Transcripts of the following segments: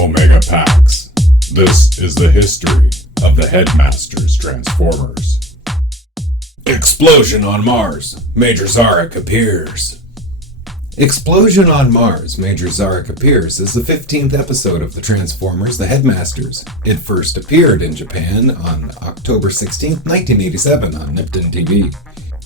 Omega Pax. This is the history of the Headmasters Transformers. Explosion on Mars. MegaZarak appears. Explosion on Mars. MegaZarak appears is the 15th episode of the Transformers, the Headmasters. It first appeared in Japan on October 16, 1987 on Nippon TV.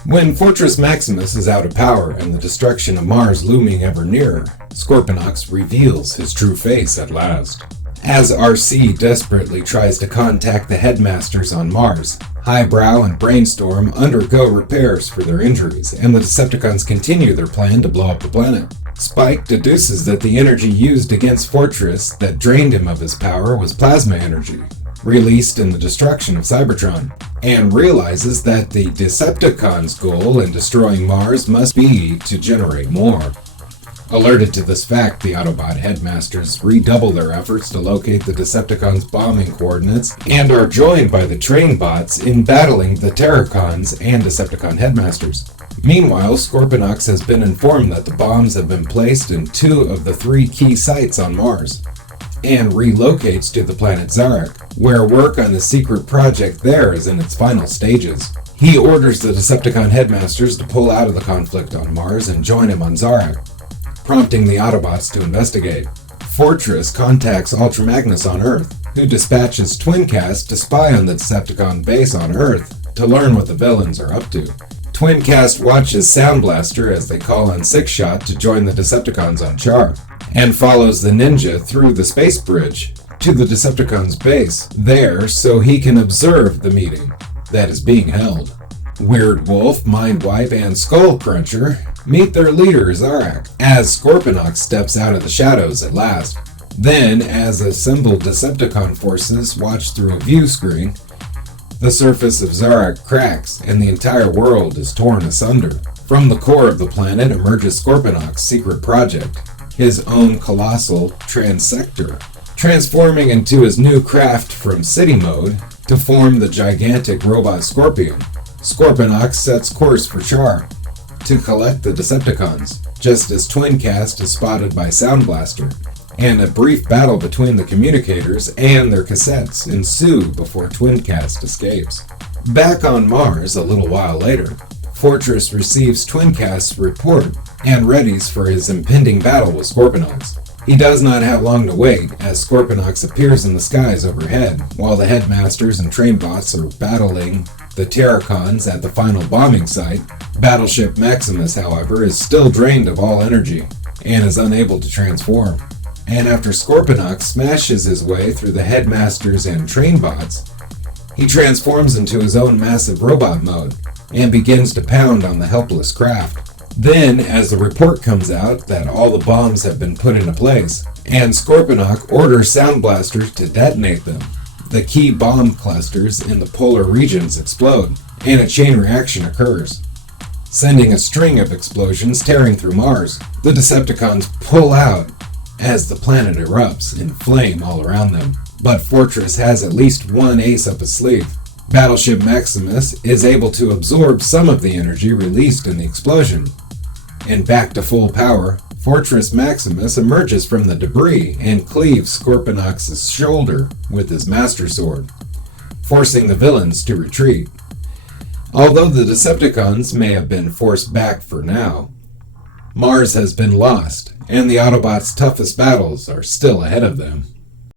When Fortress Maximus is out of power and the destruction of Mars looming ever nearer, Scorponok reveals his true face at last. As Arcee desperately tries to contact the Headmasters on Mars, Highbrow and Brainstorm undergo repairs for their injuries, and the Decepticons continue their plan to blow up the planet. Spike deduces that the energy used against Fortress that drained him of his power was plasma energy, released in the destruction of Cybertron, and realizes that the Decepticons' goal in destroying Mars must be to generate more. Alerted to this fact, the Autobot Headmasters redouble their efforts to locate the Decepticons' bombing coordinates and are joined by the Trainbots in battling the Terrorcons and Decepticon Headmasters. Meanwhile, Scorponok has been informed that the bombs have been placed in 2 of the 3 key sites on Mars, and relocates to the planet Zarak, where work on the secret project there is in its final stages. He orders the Decepticon Headmasters to pull out of the conflict on Mars and join him on Zarak, prompting the Autobots to investigate. Fortress contacts Ultramagnus on Earth, who dispatches Twincast to spy on the Decepticon base on Earth to learn what the villains are up to. Twincast watches Sound Blaster as they call on Sixshot to join the Decepticons on Char, and follows the ninja through the space bridge to the Decepticons' base there so he can observe the meeting that is being held. Weird Wolf, Mindwipe, and Skullcruncher meet their leader Zarak as Scorponok steps out of the shadows at last. Then, as assembled Decepticon forces watch through a view screen, the surface of Zarak cracks and the entire world is torn asunder. From the core of the planet emerges Scorponok's secret project, his own colossal transector, transforming into his new craft from city mode to form the gigantic robot Scorpion. Scorponok sets course for Char to collect the Decepticons, just as Twincast is spotted by Sound Blaster, and a brief battle between the communicators and their cassettes ensue before Twincast escapes. Back on Mars a little while later, Fortress receives Twincast's report and readies for his impending battle with Scorponok. He does not have long to wait, as Scorponok appears in the skies overhead, while the Headmasters and Trainbots are battling the Terrorcons at the final bombing site. Battleship Maximus, however, is still drained of all energy, and is unable to transform. And after Scorponok smashes his way through the Headmasters and Trainbots, he transforms into his own massive robot mode, and begins to pound on the helpless craft. Then, as the report comes out that all the bombs have been put into place, and Scorponok orders Sound Blaster to detonate them, the key bomb clusters in the polar regions explode, and a chain reaction occurs, sending a string of explosions tearing through Mars. The Decepticons pull out as the planet erupts in flame all around them, but Fortress has at least one ace up his sleeve. Battleship Maximus is able to absorb some of the energy released in the explosion, and back to full power, Fortress Maximus emerges from the debris and cleaves Scorponok's shoulder with his Master Sword, forcing the villains to retreat. Although the Decepticons may have been forced back for now, Mars has been lost, and the Autobots' toughest battles are still ahead of them.